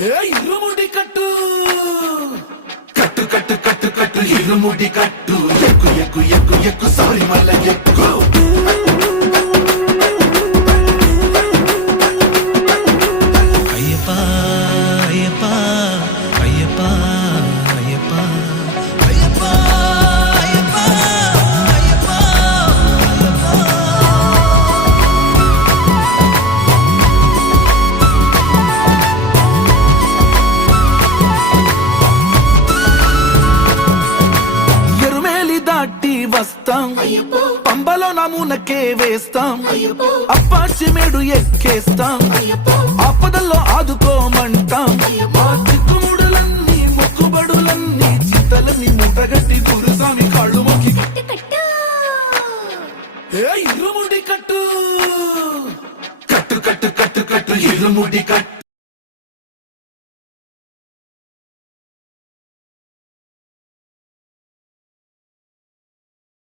ఇరుముడి కట్టు కట్టు కట్టు కట్టు కట్టు ఇరుముడి కట్టు ఎక్కు ఎక్కు ఎక్కు ఎక్కు సారి మల్ల ఎక్కు అయ్యప్ప అయ్యప్ప అయ్యప్ప అయ్యప్ప అయ్యప్ప అయ్యప్ప అయ్యప్ప ఎరుమేలి దాటి వస్తాం పంబలో నమూనకే వేస్తాం అప్పాచి మేడు ఎక్కేస్తాం ఆపదల్లో ఆదుకో